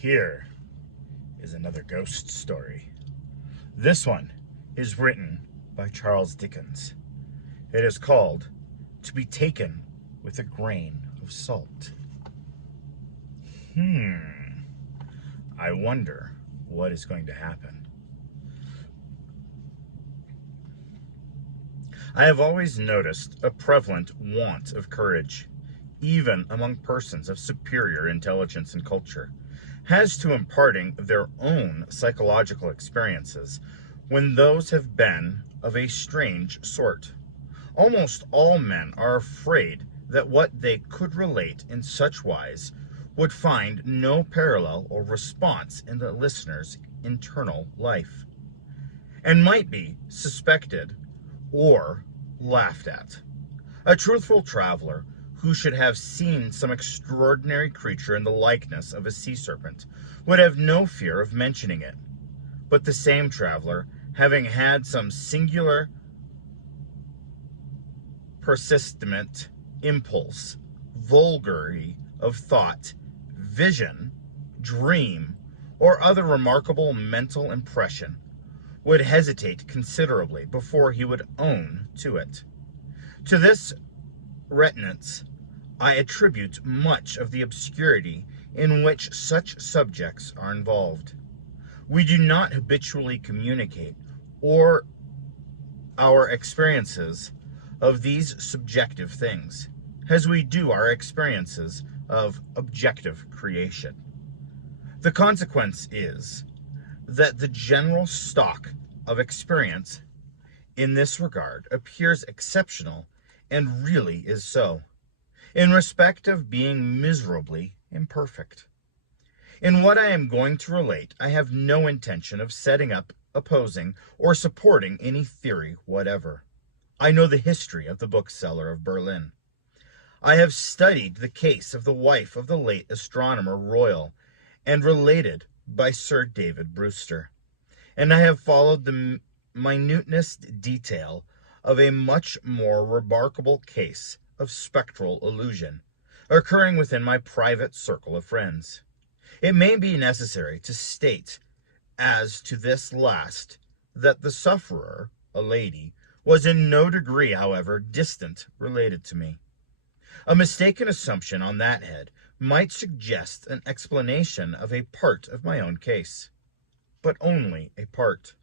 Here is another ghost story. This one is written by Charles Dickens. It is called To Be Taken with a Grain of Salt. I wonder what is going to happen. I have always noticed a prevalent want of courage, even among persons of superior intelligence and culture, as to imparting their own psychological experiences when those have been of a strange sort. Almost all men are afraid that what they could relate in such wise would find no parallel or response in the listener's internal life, and might be suspected or laughed at. A truthful traveler who should have seen some extraordinary creature in the likeness of a sea serpent would have no fear of mentioning it. But the same traveler, having had some singular persistent impulse, vulgarity of thought, vision, dream, or other remarkable mental impression, would hesitate considerably before he would own to it. To this reticence I attribute much of the obscurity in which such subjects are involved. We do not habitually communicate or our experiences of these subjective things as we do our experiences of objective creation. The consequence is that the general stock of experience in this regard appears exceptional, and really is so, in respect of being miserably imperfect. In what I am going to relate, I have no intention of setting up, opposing, or supporting any theory whatever. I know the history of the bookseller of Berlin. I have studied the case of the wife of the late Astronomer Royal, and related by Sir David Brewster, and I have followed the minutest detail of a much more remarkable case of spectral illusion occurring within my private circle of friends. It may be necessary to state as to this last that the sufferer, a lady, was in no degree, however, distant related to me. A mistaken assumption on that head might suggest an explanation of a part of my own case, but only a part,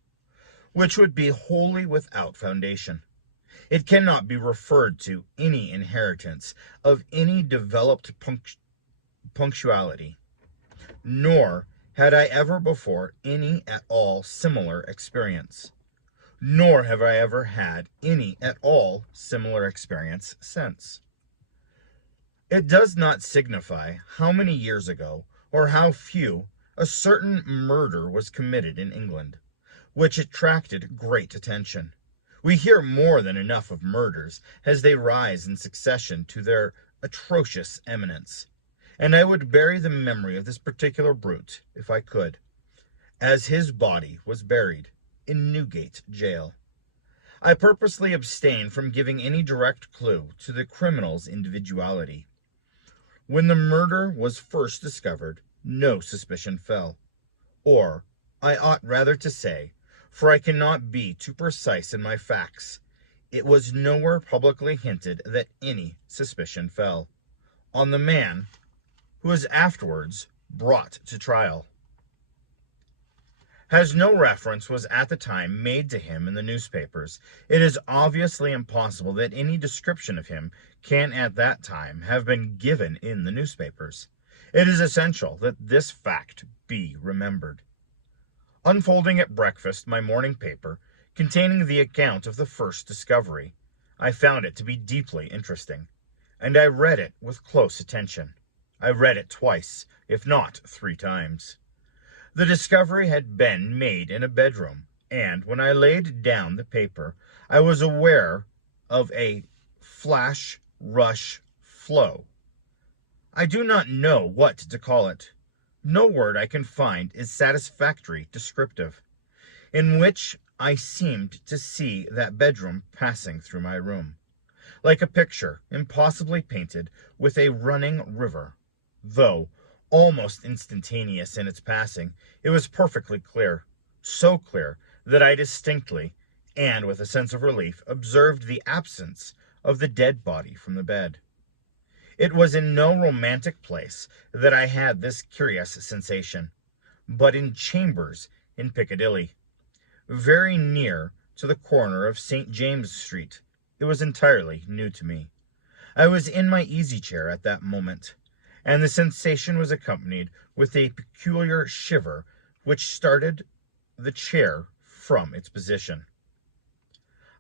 which would be wholly without foundation. It cannot be referred to any inheritance of any developed punctuality, nor had I ever before any at all similar experience, nor have I ever had any at all similar experience since. It does not signify how many years ago, or how few, a certain murder was committed in England, which attracted great attention. We hear more than enough of murders as they rise in succession to their atrocious eminence, and I would bury the memory of this particular brute, if I could, as his body was buried in Newgate jail. I purposely abstain from giving any direct clue to the criminal's individuality. When the murder was first discovered, no suspicion fell, or, I ought rather to say, for I cannot be too precise in my facts, it was nowhere publicly hinted that any suspicion fell on the man who was afterwards brought to trial. As no reference was at the time made to him in the newspapers, it is obviously impossible that any description of him can at that time have been given in the newspapers. It is essential that this fact be remembered. Unfolding at breakfast my morning paper, containing the account of the first discovery, I found it to be deeply interesting, and I read it with close attention. I read it twice, if not 3 times. The discovery had been made in a bedroom, and when I laid down the paper, I was aware of a flash, rush, flow. I do not know what to call it. No word I can find is satisfactory descriptive, in which I seemed to see that bedroom passing through my room, like a picture impossibly painted with a running river, though Almost instantaneous in its passing, it was perfectly clear, so clear that I distinctly, and with a sense of relief, observed the absence of the dead body from the bed. It was in no romantic place that I had this curious sensation, but in chambers in Piccadilly, very near to the corner of St. James Street. It was entirely new to me. I was in my easy-chair at that moment, and the sensation was accompanied with a peculiar shiver which started the chair from its position.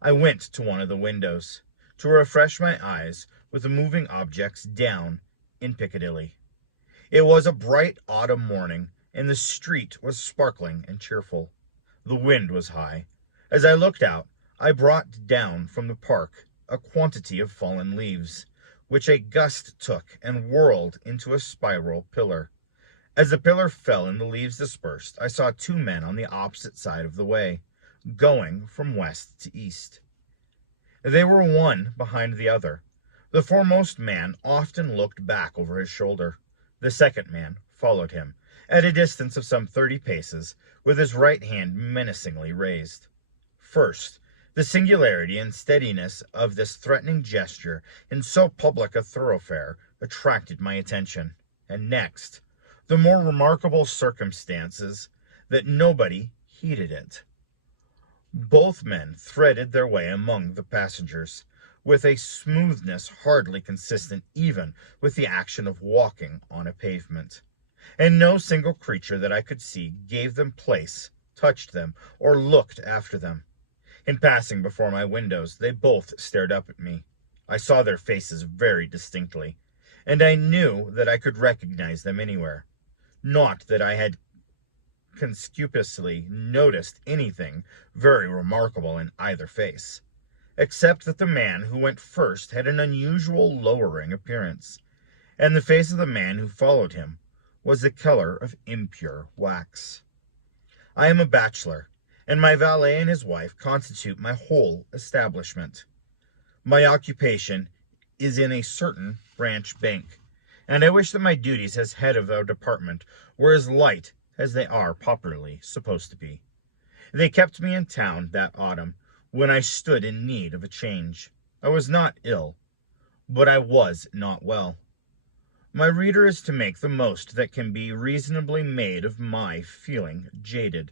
I went to one of the windows to refresh my eyes with the moving objects down in Piccadilly. It was a bright autumn morning, and the street was sparkling and cheerful. The wind was high. As I looked out, I brought down from the park a quantity of fallen leaves, which a gust took and whirled into a spiral pillar. As the pillar fell and the leaves dispersed, I saw two men on the opposite side of the way, going from west to east. They were one behind the other. The foremost man often looked back over his shoulder. The second man followed him, at a distance of some 30 paces, with his right hand menacingly raised. First, the singularity and steadiness of this threatening gesture in so public a thoroughfare attracted my attention, and next, the more remarkable circumstances that nobody heeded it. Both men threaded their way among the passengers, with a smoothness hardly consistent even with the action of walking on a pavement, and no single creature that I could see gave them place, touched them, or looked after them. In passing before my windows, they both stared up at me. I saw their faces very distinctly, and I knew that I could recognize them anywhere. Not that I had conspicuously noticed anything very remarkable in either face, except that the man who went first had an unusual lowering appearance, and the face of the man who followed him was the color of impure wax. I am a bachelor, and my valet and his wife constitute my whole establishment. My occupation is in a certain branch bank, and I wish that my duties as head of our department were as light as they are popularly supposed to be. They kept me in town that autumn when I stood in need of a change. I was not ill, but I was not well. My reader is to make the most that can be reasonably made of my feeling jaded,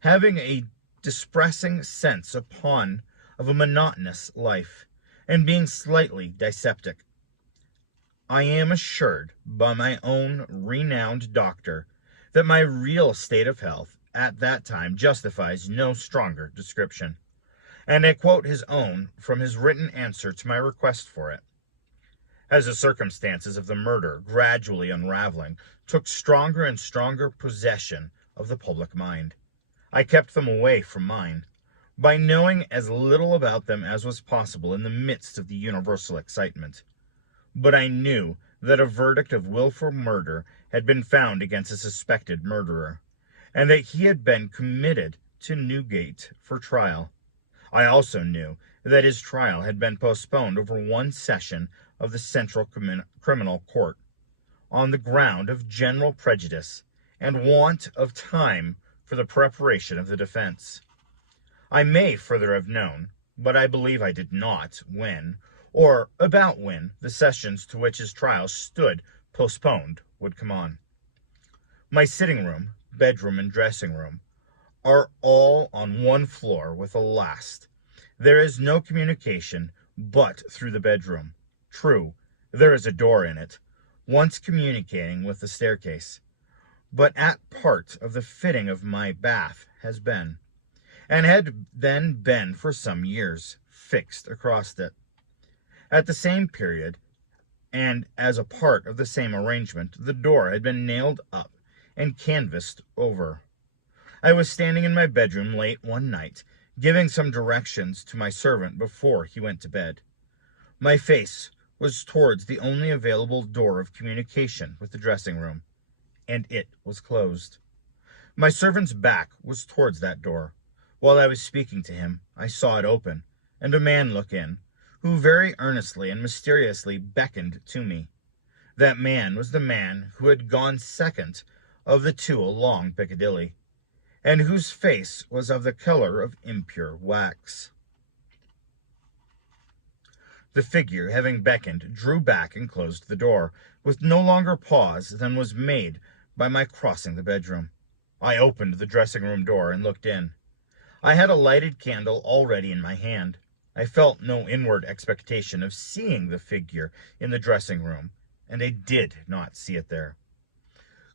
having a depressing sense of a monotonous life, and being slightly dyspeptic. I am assured by my own renowned doctor that my real state of health at that time justifies no stronger description, and I quote his own from his written answer to my request for it. As the circumstances of the murder, gradually unraveling, took stronger and stronger possession of the public mind, I kept them away from mine, by knowing as little about them as was possible in the midst of the universal excitement. But I knew that a verdict of wilful murder had been found against a suspected murderer, and that he had been committed to Newgate for trial. I also knew that his trial had been postponed over one session of the Central Criminal Court, on the ground of general prejudice and want of time for the preparation of the defense. I may further have known, but I believe I did not, when, or about when, the sessions to which his trial stood postponed would come on. My sitting room, bedroom, and dressing room are all on one floor with a last. There is no communication but through the bedroom. True, there is a door in it, once communicating with the staircase, but at part of the fitting of my bath has been, and had then been for some years, fixed across it. At the same period, and as a part of the same arrangement, the door had been nailed up and canvassed over. I was standing in my bedroom late one night, giving some directions to my servant before he went to bed. My face was towards the only available door of communication with the dressing room, and it was closed. My servant's back was towards that door. While I was speaking to him, I saw it open, and a man look in, who very earnestly and mysteriously beckoned to me. That man was the man who had gone second of the two along Piccadilly, and whose face was of the color of impure wax. The figure, having beckoned, drew back and closed the door, with no longer pause than was made by my crossing the bedroom. I opened the dressing-room door and looked in. I had a lighted candle already in my hand. I felt no inward expectation of seeing the figure in the dressing-room, and I did not see it there.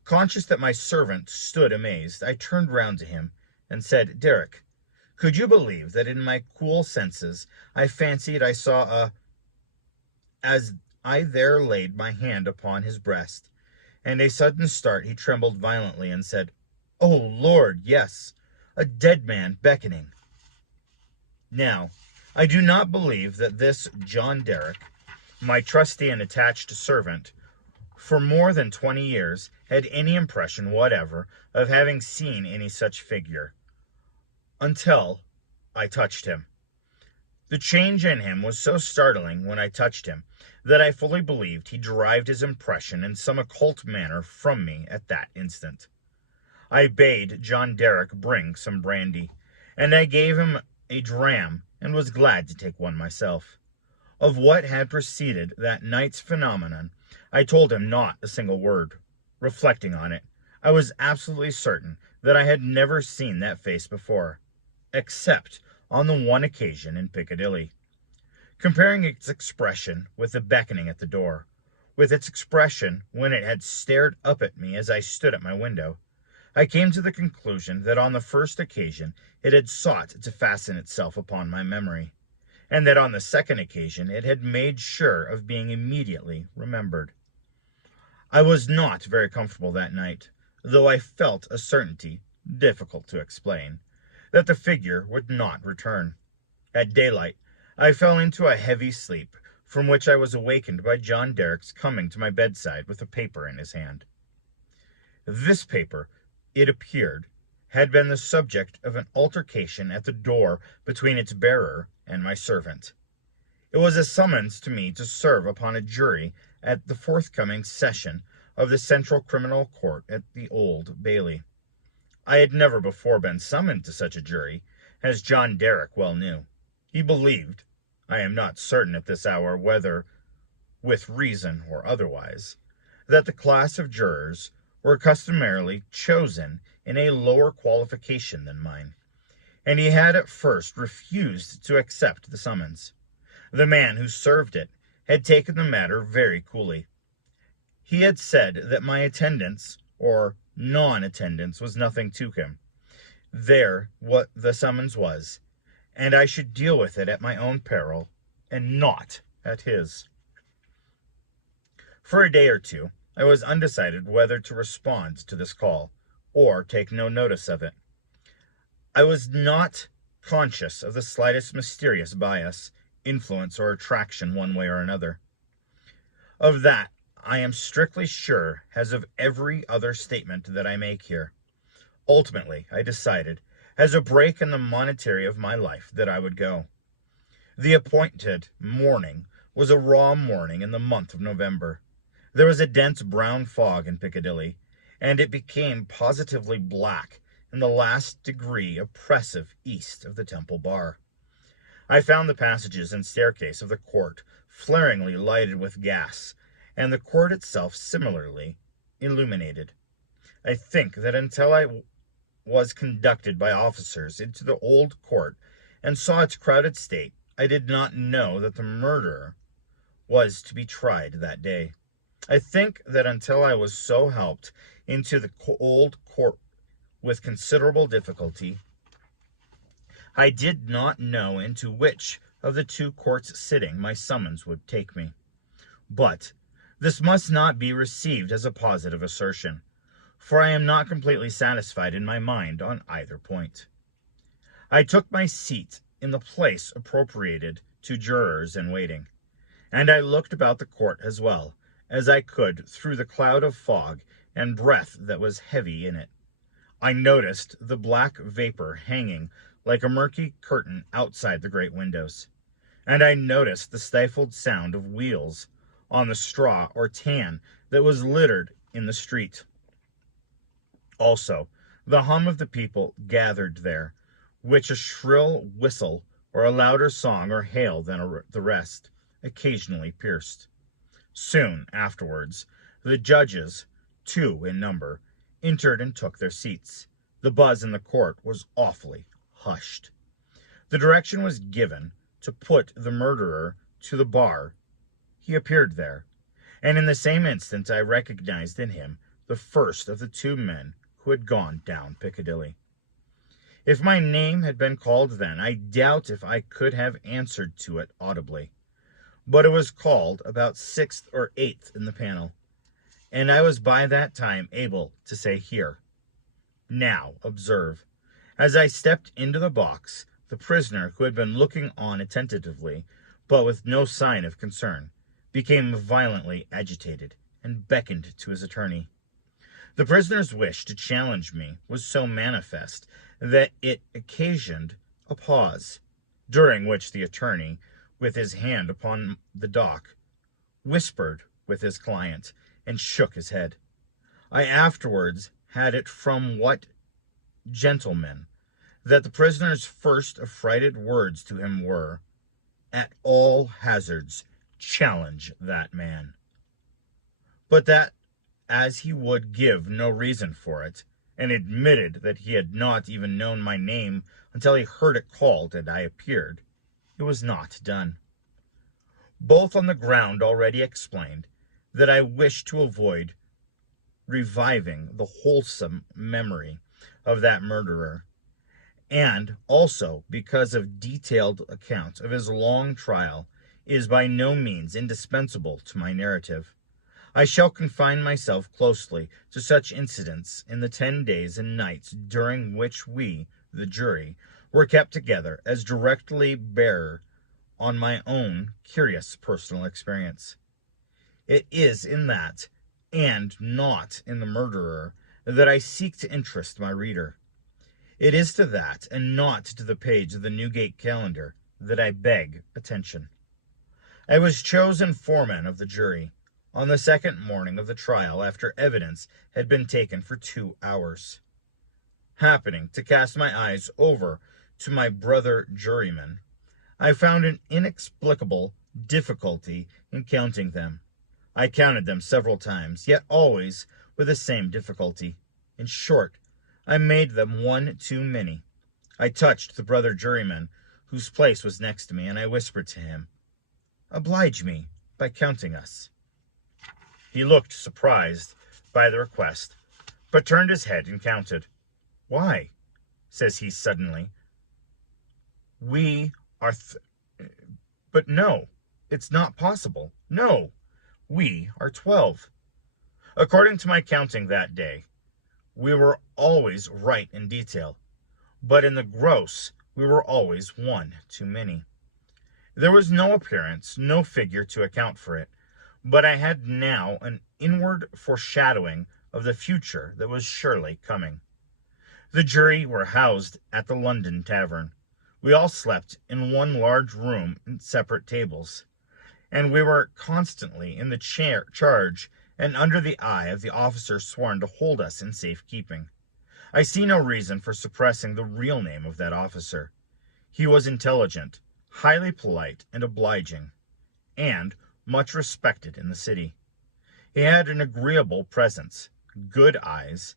Conscious that my servant stood amazed, I turned round to him and said, "Derek, could you believe that in my cool senses I fancied I saw as I there laid my hand upon his breast, and a sudden start he trembled violently and said, 'Oh, Lord, yes, a dead man beckoning.' Now, I do not believe that this John Derek, my trusty and attached servant, for more than 20 years, had any impression whatever of having seen any such figure, until I touched him. The change in him was so startling when I touched him that I fully believed he derived his impression in some occult manner from me at that instant. I bade John Derek bring some brandy, and I gave him a dram and was glad to take one myself. Of what had preceded that night's phenomenon, I told him not a single word. Reflecting on it, I was absolutely certain that I had never seen that face before, except on the one occasion in Piccadilly. Comparing its expression with the beckoning at the door, with its expression when it had stared up at me as I stood at my window, I came to the conclusion that on the first occasion it had sought to fasten itself upon my memory, and that on the second occasion it had made sure of being immediately remembered. I was not very comfortable that night, though I felt a certainty, difficult to explain, that the figure would not return. At daylight, I fell into a heavy sleep, from which I was awakened by John Derek's coming to my bedside with a paper in his hand. This paper, it appeared, had been the subject of an altercation at the door between its bearer and my servant. It was a summons to me to serve upon a jury at the forthcoming session of the Central Criminal Court at the Old Bailey. I had never before been summoned to such a jury, as John Derek well knew. He believed, I am not certain at this hour whether with reason or otherwise, that the class of jurors were customarily chosen in a lower qualification than mine, and he had at first refused to accept the summons. The man who served it had taken the matter very coolly. He had said that my attendance or non-attendance was nothing to him. There what the summons was, and I should deal with it at my own peril, and not at his. For a day or two, I was undecided whether to respond to this call, or take no notice of it. I was not conscious of the slightest mysterious bias, influence, or attraction one way or another. Of that I am strictly sure as of every other statement that I make here. Ultimately, I decided, as a break in the monotony of my life, that I would go. The appointed morning was a raw morning in the month of November. There was a dense brown fog in Piccadilly, and it became positively black in the last degree oppressive east of the Temple Bar. I found the passages and staircase of the court flaringly lighted with gas, and the court itself similarly illuminated. I think that until I was conducted by officers into the old court and saw its crowded state, I did not know that the murderer was to be tried that day. I think that until I was so helped into the old court with considerable difficulty, I did not know into which of the two courts sitting my summons would take me. But this must not be received as a positive assertion, for I am not completely satisfied in my mind on either point. I took my seat in the place appropriated to jurors in waiting, and I looked about the court as well as I could through the cloud of fog and breath that was heavy in it. I noticed the black vapor hanging like a murky curtain outside the great windows, and I noticed the stifled sound of wheels on the straw or tan that was littered in the street. Also, the hum of the people gathered there, which a shrill whistle or a louder song or hail than the rest occasionally pierced. Soon afterwards, the judges, 2 in number, entered and took their seats. The buzz in the court was awfully hushed. The direction was given to put the murderer to the bar. He appeared there, and in the same instant I recognized in him the first of the 2 men who had gone down Piccadilly. If my name had been called then, I doubt if I could have answered to it audibly. But it was called about 6th or 8th in the panel, and I was by that time able to say here. Now, observe, as I stepped into the box, the prisoner, who had been looking on attentively, but with no sign of concern, became violently agitated and beckoned to his attorney. The prisoner's wish to challenge me was so manifest that it occasioned a pause, during which the attorney, with his hand upon the dock, whispered with his client and shook his head. I afterwards had it from what gentleman that the prisoner's first affrighted words to him were, "At all hazards, challenge that man." But that, as he would give no reason for it, and admitted that he had not even known my name until he heard it called and I appeared, it was not done. Both on the ground already explained, that I wished to avoid reviving the wholesome memory of that murderer, and also because a detailed account of his long trial is by no means indispensable to my narrative. I shall confine myself closely to such incidents in the 10 days and nights during which we, the jury, were kept together, as directly bear on my own curious personal experience. It is in that, and not in the murderer, that I seek to interest my reader. It is to that, and not to the page of the Newgate Calendar, that I beg attention. I was chosen foreman of the jury on the 2nd morning of the trial, after evidence had been taken for 2 hours. Happening to cast my eyes over to my brother jurymen, I found an inexplicable difficulty in counting them. I counted them several times, yet always with the same difficulty. In short, I made them 1 too many. I touched the brother juryman, whose place was next to me, and I whispered to him, "Oblige me by counting us." He looked surprised by the request, but turned his head and counted. "Why," says he suddenly, "we are but no, it's not possible. No, we are 12. According to my counting that day, we were always right in detail, but in the gross we were always 1 too many. There was no appearance, no figure to account for it, but I had now an inward foreshadowing of the future that was surely coming. The jury were housed at the London Tavern. We all slept in one large room at separate tables, and we were constantly in the charge and under the eye of the officer sworn to hold us in safe keeping. I see no reason for suppressing the real name of that officer. He was intelligent, highly polite and obliging, and much respected in the city. He had an agreeable presence, good eyes,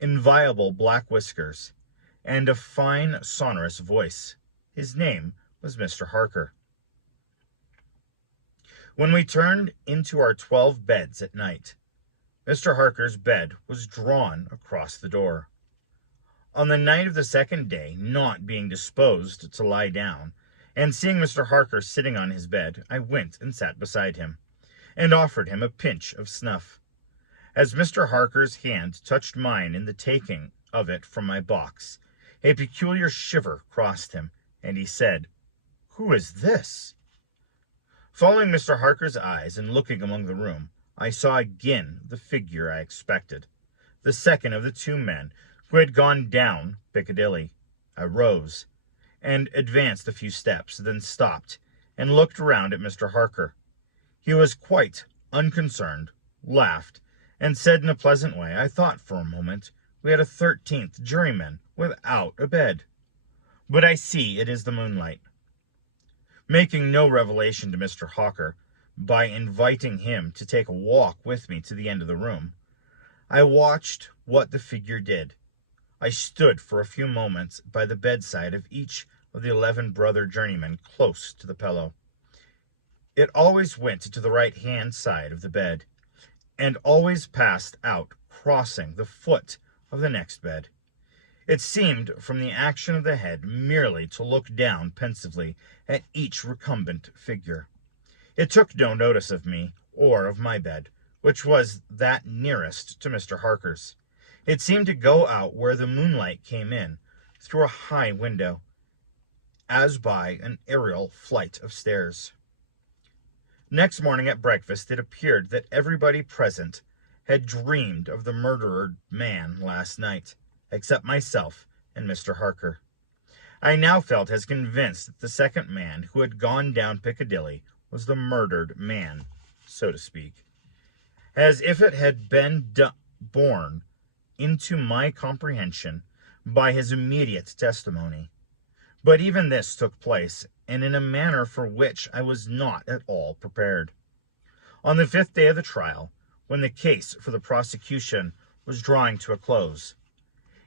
inviolable black whiskers, and a fine sonorous voice. His name was Mr. Harker. When we turned into our 12 beds at night, Mr. Harker's bed was drawn across the door. On the night of the 2nd day, not being disposed to lie down, and seeing Mr. Harker sitting on his bed, I went and sat beside him, and offered him a pinch of snuff. As Mr. Harker's hand touched mine in the taking of it from my box, a peculiar shiver crossed him, and he said, "Who is this?" Following Mr. Harker's eyes and looking among the room, I saw again the figure I expected, the second of the 2 men who had gone down Piccadilly. I rose, and advanced a few steps, then stopped, and looked round at Mr. Harker. He was quite unconcerned, laughed, and said in a pleasant way, "I thought for a moment we had a 13th juryman without a bed. But I see it is the moonlight." Making no revelation to Mr. Hawker, by inviting him to take a walk with me to the end of the room, I watched what the figure did. I stood for a few moments by the bedside of each of the 11 brother journeymen close to the pillow. It always went to the right-hand side of the bed, and always passed out, crossing the foot of the next bed. It seemed, from the action of the head, merely to look down pensively at each recumbent figure. It took no notice of me, or of my bed, which was that nearest to Mr. Harker's. It seemed to go out where the moonlight came in, through a high window, as by an aerial flight of stairs. Next morning at breakfast it appeared that everybody present had dreamed of the murdered man last night, except myself and Mr. Harker. I now felt as convinced that the second man who had gone down Piccadilly was the murdered man, so to speak, as if it had been borne into my comprehension by his immediate testimony. But even this took place, and in a manner for which I was not at all prepared. On the 5th day of the trial, when the case for the prosecution was drawing to a close,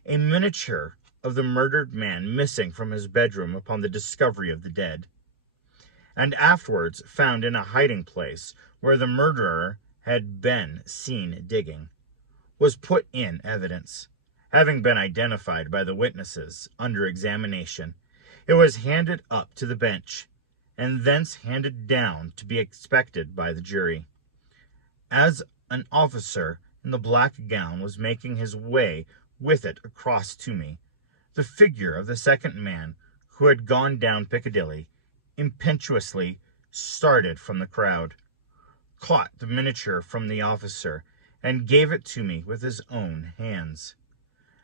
a miniature of the murdered man missing from his bedroom upon the discovery of the dead, and afterwards found in a hiding place where the murderer had been seen digging, was put in evidence. Having been identified by the witnesses under examination, it was handed up to the bench, and thence handed down to be expected by the jury. As an officer in the black gown was making his way with it across to me, the figure of the second man who had gone down Piccadilly impetuously started from the crowd, caught the miniature from the officer, and gave it to me with his own hands,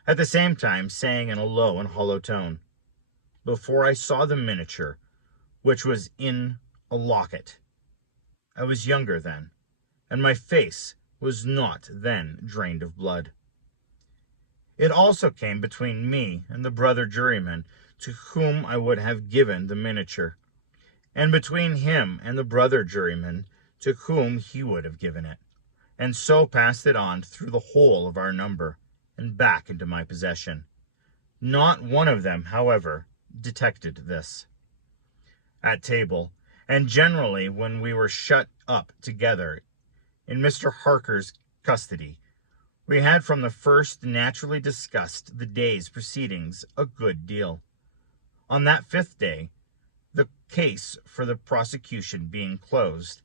at the same time saying in a low and hollow tone, "Before I saw the miniature, which was in a locket, I was younger then, and my face was not then drained of blood." It also came between me and the brother juryman to whom I would have given the miniature, and between him and the brother juryman to whom he would have given it, and so passed it on through the whole of our number, and back into my possession. Not one of them, however, detected this. At table, and generally when we were shut up together in Mr. Harker's custody, we had from the first naturally discussed the day's proceedings a good deal. On that 5th day, the case for the prosecution being closed,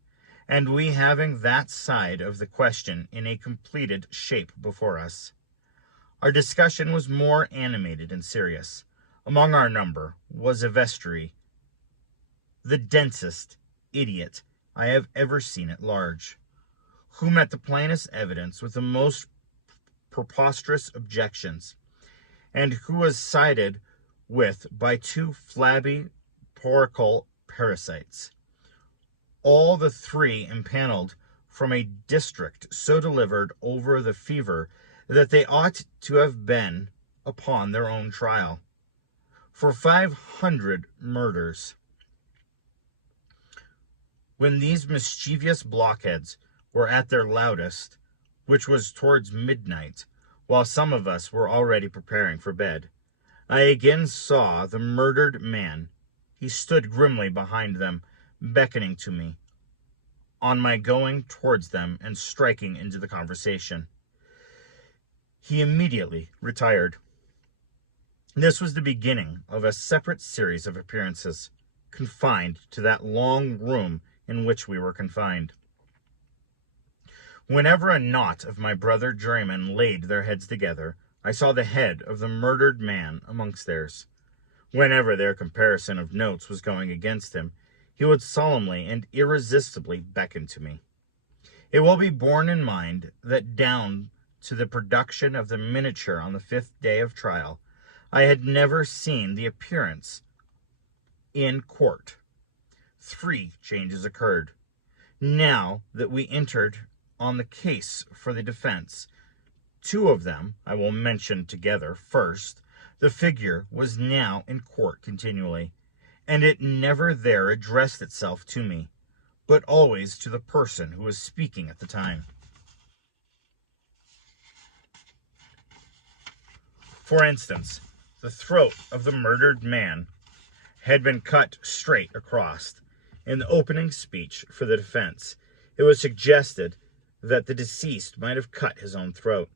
and we having that side of the question in a completed shape before us, our discussion was more animated and serious. Among our number was a vestry, the densest idiot I have ever seen at large, who met the plainest evidence with the most preposterous objections, and who was sided with by 2 flabby porcal parasites, all the 3 impaneled from a district so delivered over the fever that they ought to have been upon their own trial for 500 murders. When these mischievous blockheads were at their loudest, which was towards midnight, while some of us were already preparing for bed, I again saw the murdered man. He stood grimly behind them, beckoning to me, on my going towards them and striking into the conversation. He immediately retired. This was the beginning of a separate series of appearances, confined to that long room in which we were confined. Whenever a knot of my brother jurymen laid their heads together, I saw the head of the murdered man amongst theirs. Whenever their comparison of notes was going against him, he would solemnly and irresistibly beckon to me. It will be borne in mind that down to the production of the miniature on the 5th day of trial, I had never seen the appearance in court. 3 changes occurred. Now that we entered on the case for the defense, two of them I will mention together. First, the figure was now in court continually, and it never there addressed itself to me, but always to the person who was speaking at the time. For instance, the throat of the murdered man had been cut straight across. In the opening speech for the defense, it was suggested that the deceased might have cut his own throat.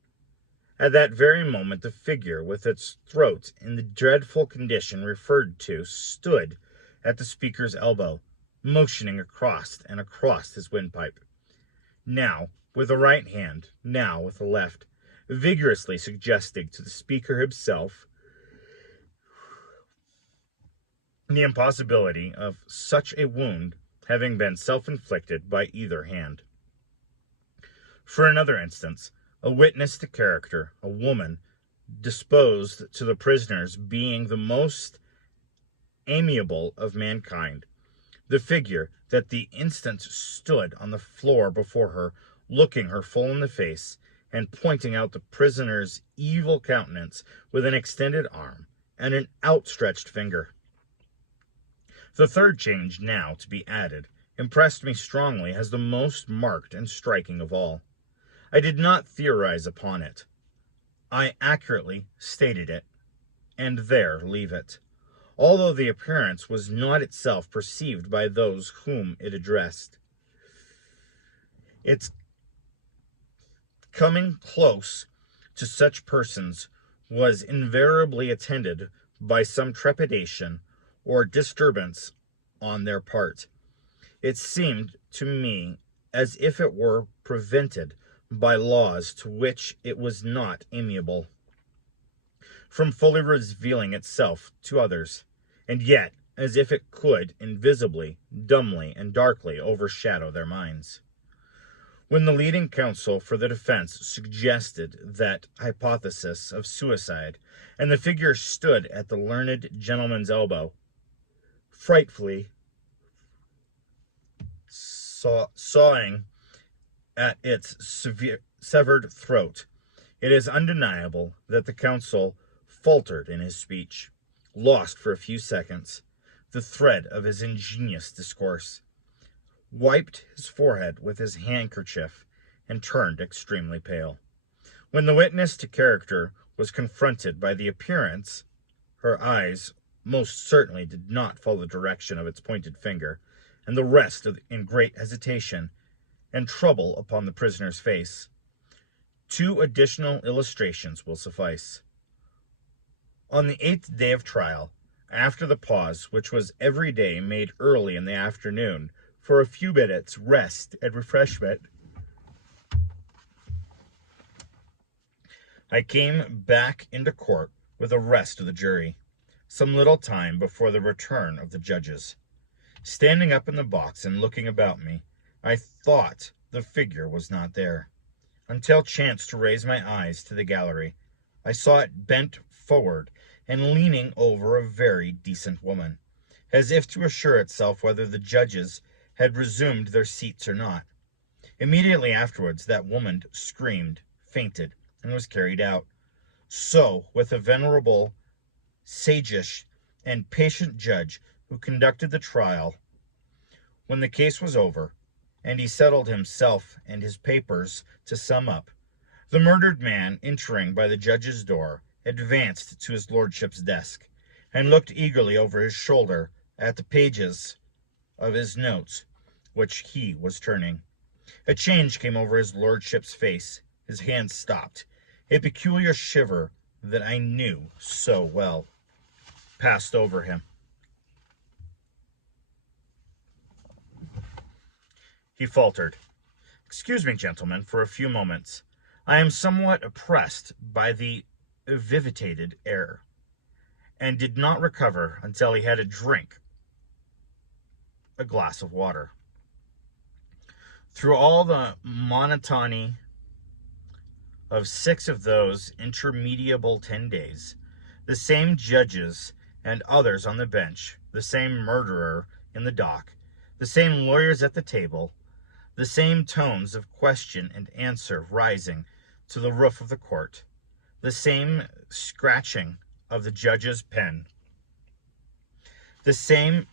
At that very moment, the figure, with its throat in the dreadful condition referred to, stood at the speaker's elbow, motioning across and across his windpipe, now with the right hand, now with the left, vigorously suggesting to the speaker himself the impossibility of such a wound having been self-inflicted by either hand. For another instance, a witness to character, a woman, disposed to the prisoners being the most amiable of mankind, the figure that the instant stood on the floor before her, looking her full in the face, and pointing out the prisoner's evil countenance with an extended arm and an outstretched finger. The third change now to be added impressed me strongly as the most marked and striking of all. I did not theorize upon it. I accurately stated it, and there leave it, although the appearance was not itself perceived by those whom it addressed. Its coming close to such persons was invariably attended by some trepidation or disturbance on their part. It seemed to me as if it were prevented by laws to which it was not amiable from fully revealing itself to others, and yet as if it could invisibly, dumbly, and darkly overshadow their minds. When the leading counsel for the defense suggested that hypothesis of suicide, and the figure stood at the learned gentleman's elbow, frightfully sawing at its severed throat, it is undeniable that the counsel faltered in his speech, lost for a few seconds the thread of his ingenious discourse, wiped his forehead with his handkerchief, and turned extremely pale. When the witness to character was confronted by the appearance, her eyes most certainly did not follow the direction of its pointed finger, and the rest in great hesitation and trouble upon the prisoner's face. Two additional illustrations will suffice. On the 8th day of trial, after the pause which was every day made early in the afternoon for a few minutes' rest and refreshment, I came back into court with the rest of the jury, some little time before the return of the judges. Standing up in the box and looking about me, I thought the figure was not there, until chanced to raise my eyes to the gallery. I saw it bent forward and leaning over a very decent woman, as if to assure itself whether the judges had resumed their seats or not. Immediately afterwards, that woman screamed, fainted, and was carried out. So, with the venerable, sage-ish, and patient judge who conducted the trial, when the case was over, and he settled himself and his papers to sum up, the murdered man, entering by the judge's door, advanced to his lordship's desk, and looked eagerly over his shoulder at the pages of his notes, which he was turning. A change came over his lordship's face. His hand stopped. A peculiar shiver that I knew so well passed over him. He faltered, "Excuse me, gentlemen, for a few moments. I am somewhat oppressed by the vivitated air," and did not recover until he had a glass of water. Through all the monotony of 6 of those interminable 10 days, the same judges and others on the bench, the same murderer in the dock, the same lawyers at the table, the same tones of question and answer rising to the roof of the court, the same scratching of the judge's pen, the same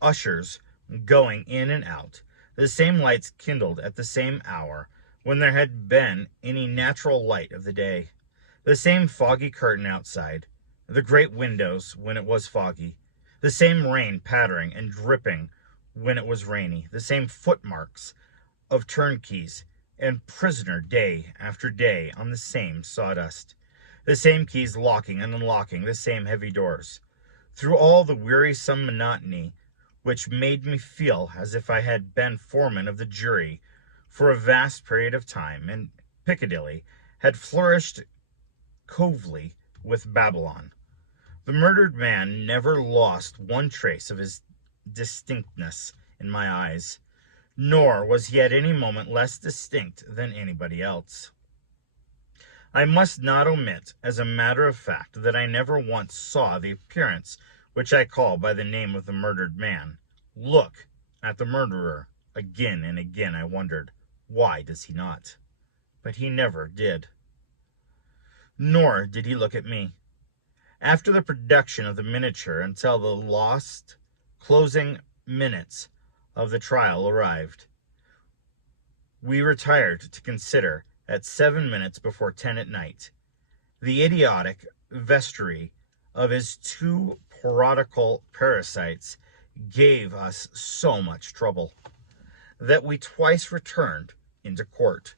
ushers going in and out, the same lights kindled at the same hour when there had been any natural light of the day, the same foggy curtain outside, the great windows when it was foggy, the same rain pattering and dripping when it was rainy, the same footmarks of turnkeys and prisoner day after day on the same sawdust, the same keys locking and unlocking the same heavy doors. Through all the wearisome monotony, which made me feel as if I had been foreman of the jury for a vast period of time, and Piccadilly had flourished coevally with Babylon, the murdered man never lost one trace of his distinctness in my eyes, nor was he at any moment less distinct than anybody else. I must not omit, as a matter of fact, that I never once saw the appearance which I call by the name of the murdered man look at the murderer. Again and again I wondered, why does he not? But he never did. Nor did he look at me. After the production of the miniature until the last closing minutes of the trial arrived, we retired to consider at 7 minutes before 10 at night. The idiotic vestry of his two piratical parasites gave us so much trouble that we twice returned into court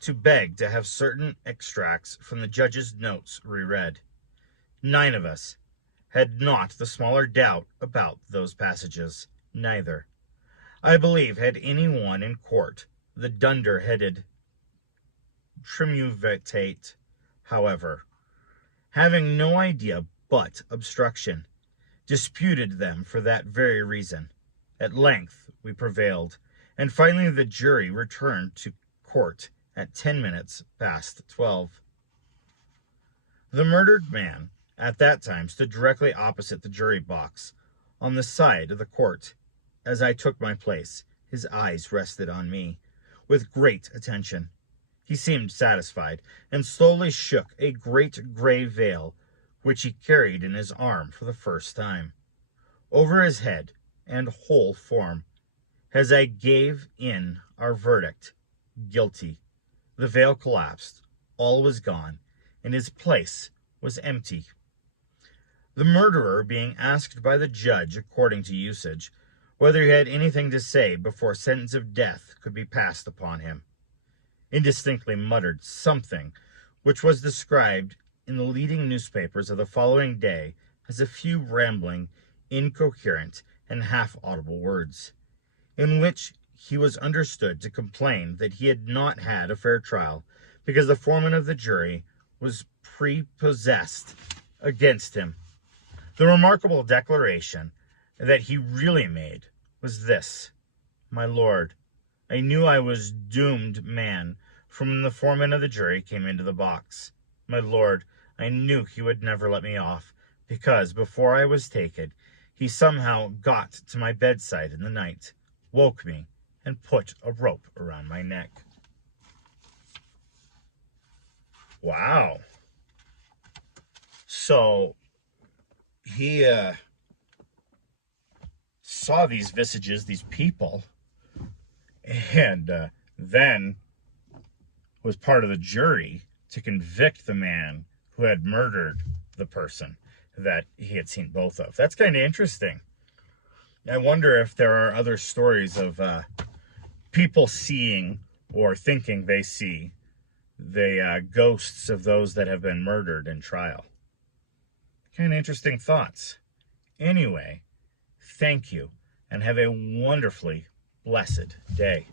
to beg to have certain extracts from the judge's notes reread. 9 of us had not the smaller doubt about those passages. Neither, I believe, had any one in court. The dunder-headed triumvirate, however, having no idea but obstruction, disputed them for that very reason. At length we prevailed, and finally the jury returned to court at 10 minutes past 12. The murdered man at that time stood directly opposite the jury box, on the side of the court. As I took my place, his eyes rested on me with great attention. He seemed satisfied, and slowly shook a great gray veil which he carried in his arm for the first time, over his head and whole form. As I gave in our verdict, guilty, the veil collapsed, all was gone, and his place was empty. The murderer being asked by the judge, according to usage, whether he had anything to say before sentence of death could be passed upon him, indistinctly muttered something which was described in the leading newspapers of the following day as a few rambling, incoherent, and half-audible words, in which he was understood to complain that he had not had a fair trial because the foreman of the jury was prepossessed against him. The remarkable declaration that he really made was this: "My lord, I knew I was doomed man from when the foreman of the jury came into the box. My lord, I knew he would never let me off, because before I was taken, he somehow got to my bedside in the night, woke me, and put a rope around my neck." Wow. So he saw these visages, these people, and then was part of the jury to convict the man who had murdered the person that he had seen both of. That's kind of interesting. I wonder if there are other stories of people seeing or thinking they see the ghosts of those that have been murdered in trial. Kind of interesting thoughts. Anyway, thank you, and have a wonderfully blessed day.